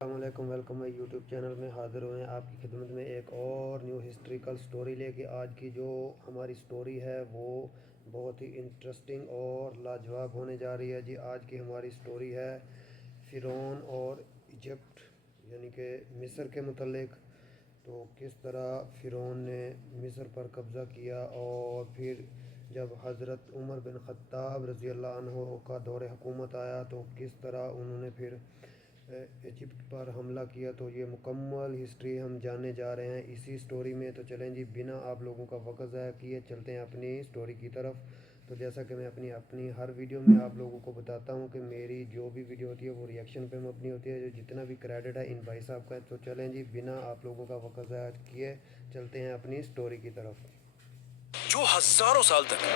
السلام علیکم، ویلکم ہے یوٹیوب چینل میں حاضر ہوئے ہیں آپ کی خدمت میں ایک اور نیو ہسٹریکل سٹوری لے کے۔ آج کی جو ہماری سٹوری ہے وہ بہت ہی انٹرسٹنگ اور لاجواب ہونے جا رہی ہے جی۔ آج کی ہماری سٹوری ہے فرعون اور ایجپٹ یعنی کہ مصر کے متعلق۔ تو کس طرح فرعون نے مصر پر قبضہ کیا اور پھر جب حضرت عمر بن خطاب رضی اللہ عنہ کا دور حکومت آیا تو کس طرح انہوں نے پھر ایجپٹ پر حملہ کیا۔ تو یہ مکمل ہسٹری ہم جاننے جا رہے ہیں اسی سٹوری میں۔ تو چلیں جی، بنا آپ لوگوں کا وقت ضائع کیے چلتے ہیں اپنی سٹوری کی طرف۔ تو جیسا کہ میں اپنی ہر ویڈیو میں آپ لوگوں کو بتاتا ہوں کہ میری جو بھی ویڈیو ہوتی ہے وہ ریئیکشن پہ مبنی ہوتی ہے، جو جتنا بھی کریڈٹ ہے ان بھائی صاحب کا ہے۔ تو چلیں جی، بنا آپ لوگوں کا وقت ضائع کیے چلتے ہیں اپنی سٹوری کی طرف۔ جو ہزاروں سال تک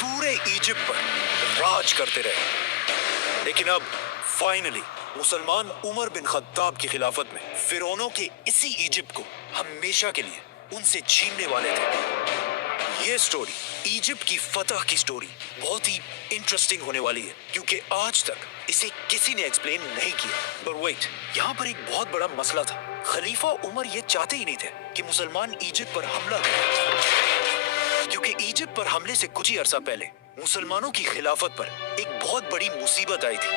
پورے ایجپٹ پر راج کرتے رہے، لیکن اب فائنلی مسلمان عمر بن خطاب کی خلافت میں فرعونوں کے اسی ایجپٹ کو ہمیشہ کے لیے ان سے چھیننے والے تھے۔ یہ سٹوری ایجپٹ کی فتح کی سٹوری بہت ہی انٹرسٹنگ ہونے والی ہے، کیونکہ آج تک اسے کسی نے ایکسپلین نہیں کیا۔ پر ویٹ، یہاں پر ایک بہت بڑا مسئلہ تھا۔ خلیفہ عمر یہ چاہتے ہی نہیں تھے کہ مسلمان ایجپٹ پر حملہ کریں، کیونکہ ایجپٹ پر حملے سے کچھ ہی عرصہ پہلے مسلمانوں کی خلافت پر ایک بہت بڑی مصیبت آئی تھی،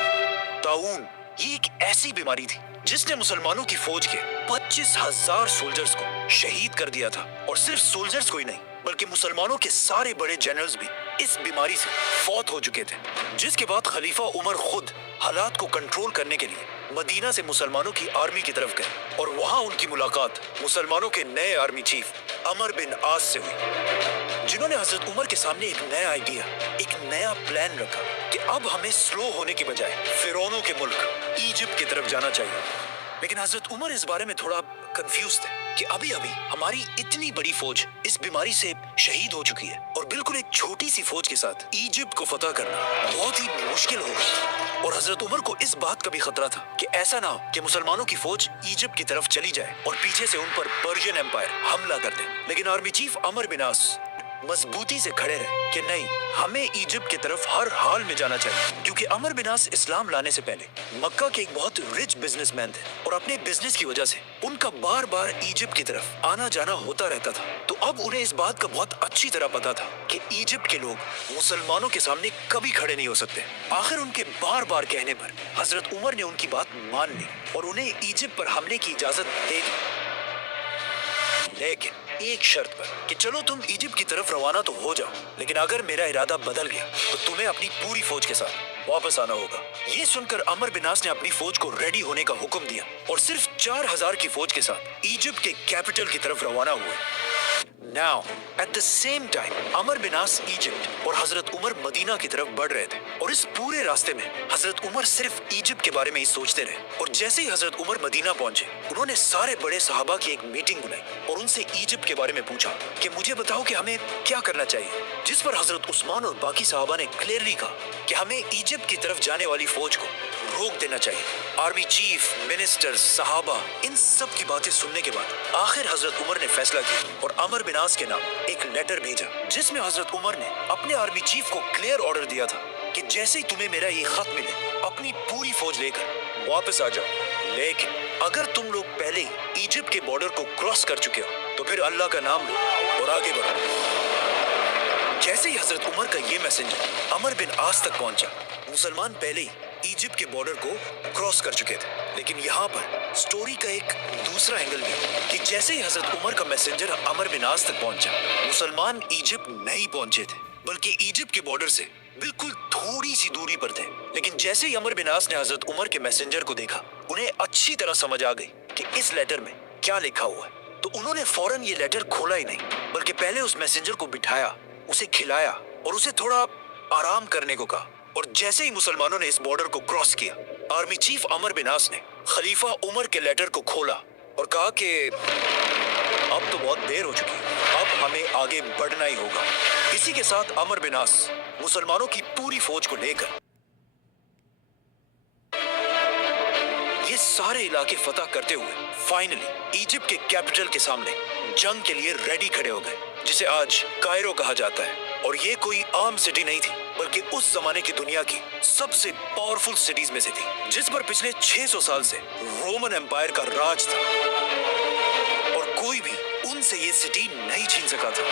طاعون۔ یہ ایک ایسی بیماری تھی جس نے مسلمانوں کی فوج کے 25,000 سولجرز کو شہید کر دیا تھا، اور صرف سولجرز کو ہی نہیں بلکہ مسلمانوں کے سارے بڑے جنرلز بھی اس بیماری سے فوت ہو چکے تھے۔ جس کے بعد خلیفہ عمر خود حالات کو کنٹرول کرنے کے لیے مدینہ سے مسلمانوں کی آرمی کی طرف گئے، اور وہاں ان کی ملاقات مسلمانوں کے نئے آرمی چیف عمر بن عاص سے ہوئی، جنہوں نے حضرت عمر کے سامنے ایک نیا آئیڈیا، ایک نیا پلان رکھا کہ اب ہمیں سلو ہونے کے بجائے فرعونوں کے ملک ایجپٹ کی طرف جانا چاہیے۔ لیکن حضرت عمر اس بارے میں تھوڑا کنفیوز تھے کہ ابھی ہماری اتنی بڑی فوج اس بیماری سے شہید ہو چکی ہے، اور بالکل ایک چھوٹی سی فوج کے ساتھ ایجپٹ کو فتح کرنا بہت ہی مشکل ہوگا۔ اور حضرت عمر کو اس بات کا بھی خطرہ تھا کہ ایسا نہ ہو کہ مسلمانوں کی فوج ایجپٹ کی طرف چلی جائے اور پیچھے سے ان پر پرشین ایمپائر حملہ کر دے۔ لیکن آرمی چیف عمر بن عاص مضبوطی سے کھڑے رہے کہ نہیں، ہمیں ایجپٹ کی طرف ہر حال میں جانا چاہیے، کیونکہ عمر بن عاص اسلام لانے سے پہلے مکہ کے ایک بہت رچ بزنس مین تھے، اور اپنے بزنس کی وجہ سے ان کا بار بار ایجپٹ کی طرف آنا جانا ہوتا رہتا تھا۔ تو اب انہیں اس بات کا بہت اچھی طرح پتا تھا کہ ایجپٹ کے لوگ مسلمانوں کے سامنے کبھی کھڑے نہیں ہو سکتے۔ آخر ان کے بار بار کہنے پر حضرت عمر نے ان کی بات مان لی اور انہیں ایجپٹ پر حملے کی اجازت دے دی، لیکن ایک شرط پر کہ چلو تم ایجپٹ کی طرف روانہ تو ہو جاؤ، لیکن اگر میرا ارادہ بدل گیا تو تمہیں اپنی پوری فوج کے ساتھ واپس آنا ہوگا۔ یہ سن کر عمر بن عاص نے اپنی فوج کو ریڈی ہونے کا حکم دیا اور صرف 4,000 کی فوج کے ساتھ ایجپٹ کے کیپٹل کی طرف روانہ ہوئے۔ Now, at the same time, Umar bin Aas Egypt اور حضرت عمر مدینہ کی طرف بڑھ رہے تھے، اور اس پورے راستے میں حضرت عمر صرف ایجپٹ کے بارے میں ہی سوچتے رہے۔ اور جیسے ہی حضرت عمر مدینہ پہنچے، انہوں نے سارے بڑے صحابہ کی ایک میٹنگ بلائی اور ان سے ایجپٹ کے بارے میں پوچھا کہ مجھے بتاؤ کہ ہمیں کیا کرنا چاہیے، جس پر حضرت عثمان اور باقی صحابہ نے کلیئرلی کہا کہ ہمیں ایجپٹ کی طرف جانے والی فوج کو روک دینا چاہیے۔ آرمی چیف، منسٹر، صحابہ، ان سب کی باتیں سننے کے بعد آخر حضرت عمر نے فیصلہ کیا اور عمر بن عاص کے نام ایک لیٹر بھیجا، جس میں حضرت عمر نے اپنے آرمی چیف کو کلیئر آرڈر دیا تھا کہ جیسے ہی تمہیں میرا یہ خط ملے اپنی پوری فوج لے کر واپس آ جاؤ، لیکن اگر تم لوگ پہلے ہی ایجپٹ کے بارڈر کو کراس کر چکے ہو تو پھر اللہ کا نام لو اور آگے بڑھو۔ جیسے ہی حضرت عمر کا یہ میسنجر عمر بن عاص تک پہنچا، مسلمان پہلے ہی ایجپٹ کے بارڈر کو کراس کر چکے تھے۔ لیکن یہاں پر سٹوری کا ایک دوسرا اینگل بھی ہے کہ جیسے ہی حضرت عمر کا میسنجر عمر بن عاص تک پہنچا، مسلمان ایجپٹ نہیں پہنچے تھے بلکہ ایجپٹ کے بارڈر سے بالکل تھوڑی سی دوری پر تھے۔ لیکن جیسے ہی عمر بن عاص نے حضرت عمر کے میسنجر کو دیکھا، انہیں اچھی طرح سمجھ آ گئی کہ اس لیٹر میں کیا لکھا ہوا ہے۔ تو انہوں نے فوراً یہ لیٹر کھولا ہی نہیں، بلکہ پہلے اس میسنجر کو بٹھایا، اسے کھلایا اور اسے تھوڑا آرام کرنے کو کہا۔ اور جیسے ہی مسلمانوں نے اس بارڈر کو کراس کیا، آرمی چیف عمر بن عاص نے خلیفہ عمر کے لیٹر کو کھولا اور کہا کہ اب تو بہت دیر ہو چکی ہے، اب ہمیں آگے بڑھنا ہی ہوگا۔ اسی کے ساتھ عمر بن عاص مسلمانوں کی پوری فوج کو لے کر یہ سارے علاقے فتح کرتے ہوئے فائنلی ایجپٹ کے کیپٹل کے سامنے جنگ کے لیے ریڈی کھڑے ہو گئے، جسے آج کائرو کہا جاتا ہے۔ اور یہ کوئی عام سٹی نہیں تھی، बल्कि उस जमाने की दुनिया की सबसे पावरफुल सिटीज में से थी, जिस पर पिछले 600 साल से रोमन एम्पायर का राज था और कोई भी उनसे ये सिटी नहीं छीन सका था।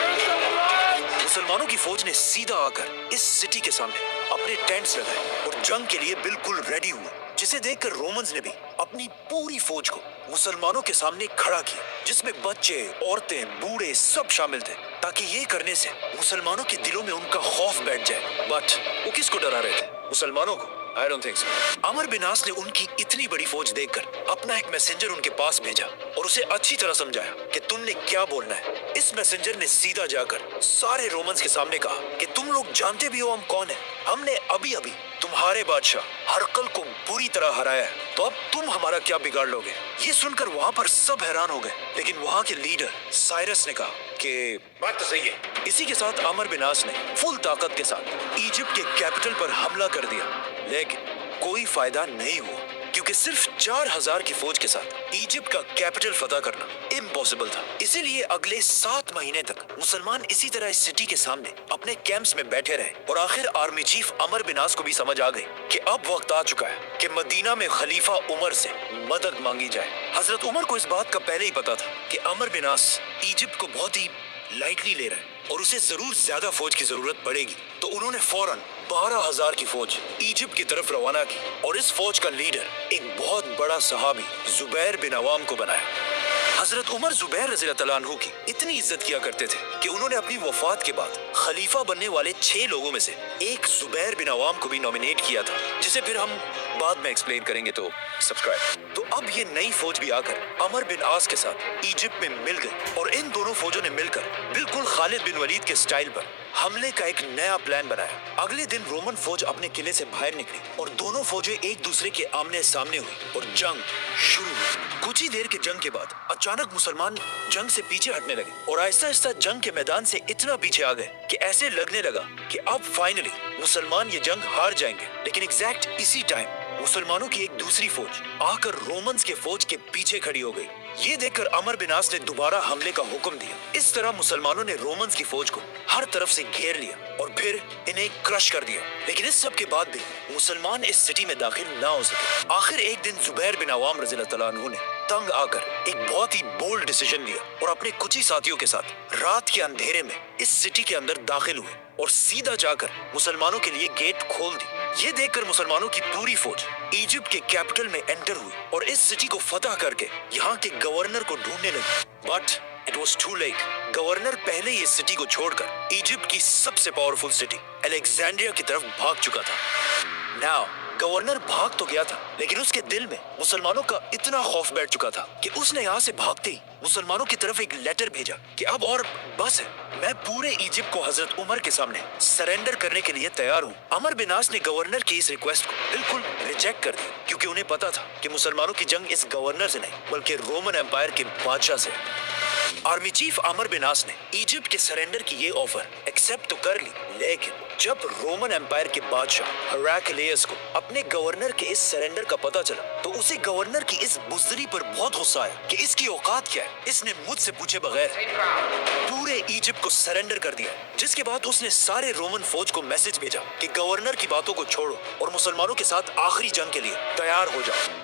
मुसलमानों की फौज ने सीधा आकर इस सिटी के सामने अपने टेंट्स लगाए और जंग के लिए बिल्कुल रेडी हुए, जिसे देखकर रोमन्स ने भी अपनी पूरी फौज को मुसलमानों के सामने खड़ा किया, जिसमें बच्चे, औरतें, बूढ़े सब शामिल थे, ताकि ये करने से मुसलमानों के दिलों में उनका खौफ बैठ जाए। बट वो किसको डरा रहे थे? मुसलमानों को? I don't think so. अमर बिन आस ने उनकी इतनी बड़ी फौज देखकर अपना एक मैसेंजर उनके पास भेजा और उसे अच्छी तरह समझाया कि तुमने क्या बोलना है। इस मैसेंजर ने सीधा जाकर सारे रोमन्स के सामने कहा कि तुम लोग जानते भी हो हम कौन है। हमने अभी अभी तुम्हारे बादशाह हरकल को बुरी तरह हराया है, तो अब तुम हमारा क्या बिगाड़ लोगे? ये सुनकर वहाँ पर सब हैरान हो गए, लेकिन वहाँ के लीडर साइरस ने कहा कि बात तो सही है। इसी के साथ अमर बिन आस ने फुल ताकत के साथ इजिप्ट के कैपिटल पर हमला कर दिया, लेकिन कोई फायदा नहीं हुआ, क्योंकि सिर्फ 4000 की फौज के साथ इजिप्ट का कैपिटल फतह करना इम्पॉसिबल था। इसीलिए अगले 7 महीने तक मुसलमान इसी तरह इस सिटी के सामने अपने कैंप्स में बैठे रहे और आखिर आर्मी चीफ अमर बिन आस को भी समझ आ गई कि अब वक्त आ चुका है कि मदीना में खलीफा उमर से मदद मांगी जाए। हजरत उमर को इस बात का पहले ही पता था कि अमर बिन आस इजिप्ट को बहुत ही लाइटली ले रहा है और उसे जरूर ज्यादा फौज की जरूरत पड़ेगी, तो उन्होंने फौरन 12,000 की फौज इजिप्ट की तरफ रवाना की और इस फौज का लीडर एक बहुत बड़ा सहाबी जुबैर बिन अवाम को बनाया। हजरत उमर जुबैर रज़ियल्लाहु अन्हु की इतनी इज्जत किया करते थे कि उन्होंने अपनी वफात के बाद खलीफा बनने वाले 6 लोगों में से एक जुबैर बिन अवाम को भी नॉमिनेट किया था, जिसे फिर हम बाद में एक्सप्लेन करेंगे, तो सब्सक्राइब। तो अब ये नई फौज भी आकर अमर बिन आस के साथ इजिप्ट में मिल गई और इन दोनों फौजों ने मिलकर बिल्कुल खालिद बिन वलीद के स्टाइल पर हमले का एक नया प्लान बनाया। अगले दिन रोमन फौज अपने किले से बाहर निकली और दोनों फौजें एक दूसरे के आमने सामने हुई और जंग शुरू हुई। कुछ ही देर के जंग के बाद अचानक मुसलमान जंग से पीछे हटने लगे और आहिस्ता आहिस्ता जंग के मैदान से इतना पीछे आ गए कि ऐसे लगने लगा कि अब फाइनली मुसलमान ये जंग हार जाएंगे। लेकिन एग्जैक्ट इसी टाइम मुसलमानों की एक दूसरी फौज आकर रोमन्स के फौज के पीछे खड़ी हो गई। ये देखकर अमर बिन आस ने दोबारा हमले का हुक्म दिया। इस तरह मुसलमानों ने रोमन्स की फौज को हर तरफ से घेर लिया और फिर इन्हें क्रश कर दिया। लेकिन इस सब के बाद भी मुसलमान इस सिटी में दाखिल ना हो सके। आखिर एक दिन जुबैर बिन अवाम रज़ियल्लाहु अन्हु ने तंग आकर एक बहुत ही बोल्ड डिसीजन लिया और अपने कुछ ही साथियों के साथ रात के अंधेरे में इस सिटी के अंदर दाखिल हुए और सीधा जाकर मुसलमानों के लिए गेट खोल दी। ये देखकर मुसलमानों की पूरी फौज इजिप्ट के कैपिटल में एंटर हुई और इस सिटी को फतह करके यहाँ के गवर्नर को ढूंढने लगी। But it was too late. Governor पहले ही इस सिटी को छोड़कर इजिप्ट की सबसे पावरफुल सिटी अलेक्जेंड्रिया की तरफ भाग चुका था। नाउ गवर्नर भाग तो गया था, लेकिन उसके दिल में मुसलमानों का इतना खौफ बैठ चुका था कि उसने यहाँ से भागते ही मुसलमानों की तरफ एक लेटर भेजा कि अब और बस है, मैं पूरे इजिप्ट को हजरत उमर के सामने सरेंडर करने के लिए तैयार हूँ। अमर बिन आस ने गवर्नर की इस रिक्वेस्ट को बिल्कुल रिजेक्ट कर दिया, क्योंकि उन्हें पता था कि मुसलमानों की जंग इस गवर्नर से नहीं बल्कि रोमन एम्पायर के बादशाह से। आर्मी चीफ अमर बिन आस ने इजिप्ट के सरेंडर की ये ऑफर एक्सेप्ट तो कर ली, लेकिन जब रोमन एम्पायर के बादशाह हेराक्लियस को अपने गवर्नर के इस सरेंडर का पता चला, तो उसे गवर्नर की इस बुज़दिली पर बहुत गुस्सा आया कि इसकी औकात क्या है, इसने मुझसे पूछे बगैर पूरे इजिप्ट को सरेंडर कर दिया। जिसके बाद उसने सारे रोमन फौज को मैसेज भेजा कि गवर्नर की बातों को छोड़ो और मुसलमानों के साथ आखिरी जंग के लिए तैयार हो जाओ।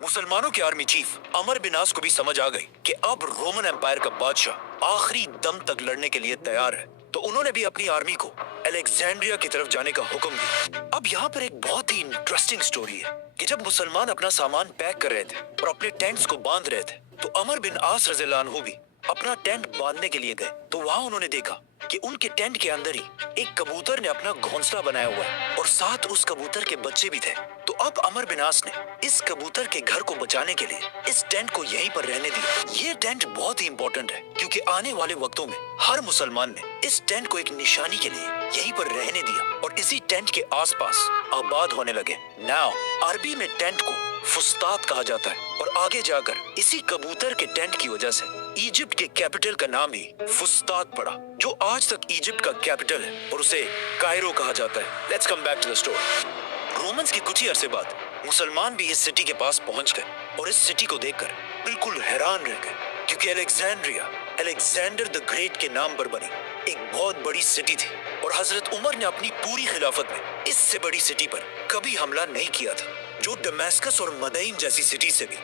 मुसलमानों के आर्मी चीफ अमर बिन आस को भी समझ आ गई कि अब रोमन एम्पायर का बादशाह आखिरी दम तक लड़ने के लिए तैयार है, तो उन्होंने भी अपनी आर्मी को अलेक्जेंड्रिया की तरफ जाने का हुक्म दिया। अब यहाँ पर एक बहुत ही इंटरेस्टिंग स्टोरी है कि जब मुसलमान अपना सामान पैक कर रहे थे और अपने टेंट्स को बांध रहे थे, तो अमर बिन आस रज़ियल्लाहु अन्हु भी अपना टेंट बांधने के लिए गए। तो वहाँ उन्होंने देखा कि उनके टेंट के अंदर ही एक कबूतर ने अपना घोंसला बनाया हुआ है और साथ उस कबूतर के बच्चे भी थे। तो अब अमर बिन आस ने इस कबूतर के घर को बचाने के लिए इस टेंट को यहीं पर रहने दिया। ये टेंट बहुत ही इंपॉर्टेंट है, क्योंकि आने वाले वक्तों में हर मुसलमान ने इस टेंट को एक निशानी के लिए यहीं पर रहने दिया और इसी टेंट के आसपास आबाद होने लगे। नाउ अरबी में टेंट को फुस्तात कहा जाता है और आगे जाकर इसी कबूतर के टेंट की वजह से इजिप्ट के कैपिटल का नाम ही फुस्तात पड़ा, जो आज तक इजिप्ट का कैपिटल है और उसे कायरो कहा जाता है। Let's come back to the story. Romans के कुछ ही अरसे बाद मुसलमान भी इस सिटी के पास पहुंच गए और इस सिटी को देखकर बिल्कुल हैरान रह गए, क्योंकि अलेक्जेंड्रिया अलेक्जेंडर द ग्रेट के नाम पर बनी एक बहुत बड़ी सिटी थी और हजरत उमर ने अपनी पूरी खिलाफत में इससे बड़ी सिटी पर कभी हमला नहीं किया था, जो दमेस्कस और मदईन जैसी सिटी से भी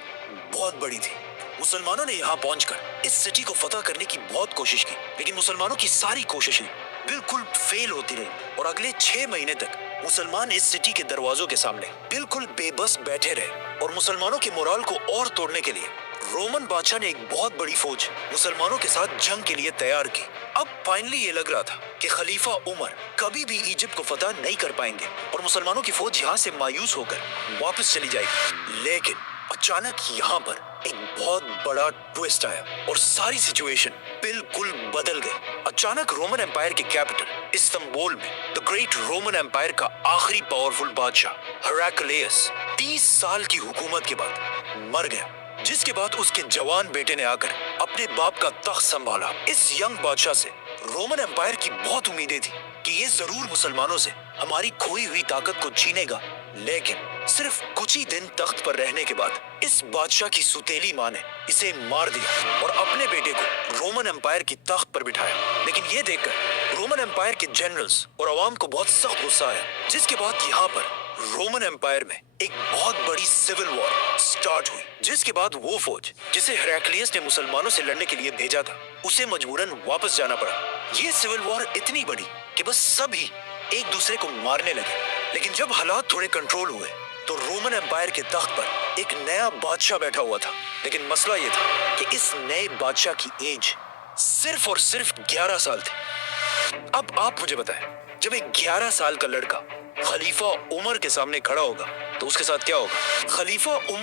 बहुत बड़ी थी। मुसलमानों ने यहाँ पहुंचकर इस सिटी को फतह करने की बहुत कोशिश की, लेकिन मुसलमानों की सारी कोशिशें बिल्कुल फेल होती रही और अगले 6 महीने तक मुसलमान इस सिटी के दरवाजों के सामने बिल्कुल बेबस बैठे रहे और मुसलमानों के मोराल को और तोड़ने के लिए रोमन बादशाह ने एक बहुत बड़ी फौज मुसलमानों के साथ जंग के लिए तैयार की। अब फाइनली ये लग रहा था कि खलीफा उमर कभी भी इजिप्ट को फतह नहीं कर पाएंगे और मुसलमानों की फौज यहाँ से मायूस होकर वापस चली जाएगी। लेकिन अचानक यहाँ पर एक बहुत बड़ा ट्विस्ट आया और सारी सिचुएशन बिल्कुल बदल गई। अचानक रोमन एम्पायर के कैपिटल इस्तांबुल में द ग्रेट रोमन एम्पायर का आखिरी पावरफुल बादशाह हेराक्लियस 30 साल की हुकूमत के बाद मर गया, जिसके बाद उसके जवान बेटे ने आकर अपने बाप का तख्त संभाला। इस यंग बादशाह से रोमन एम्पायर की बहुत उम्मीदें थी कि ये जरूर मुसलमानों से हमारी खोई हुई ताकत को छीनेगा, लेकिन सिर्फ कुछ ही दिन तख्त पर रहने के बाद इस बादशाह की सुतेली मां ने इसे मार दिया और अपने बेटे को रोमन एम्पायर की तख्त पर बिठाया। लेकिन ये देखकर रोमन एम्पायर के जनरल्स और अवाम को बहुत सख्त गुस्सा आया, जिसके बाद यहाँ पर रोमन एम्पायर में एक बहुत बड़ी सिविल वॉर स्टार्ट हुई, जिसके बाद वो फौज जिसे हेराक्लियस ने मुसलमानों से लड़ने के लिए भेजा था उसे मजबूरन वापस जाना पड़ा। ये सिविल वॉर इतनी बड़ी कि बस सभी एक दूसरे को मारने लगे। लेकिन जब हालात थोड़े कंट्रोल हुए तो रोमन एम्पायर के तख्त पर एक नया बादशाह बैठा हुआ था, लेकिन मसला ये था कि इस नए बादशाह की एज सिर्फ और सिर्फ 11 साल थी। अब आप मुझे बताएं, जब एक 11 साल का लड़का खलीफा उमर के सामने खड़ा होगा तो उसके साथ क्या होगा? खलीफा उमर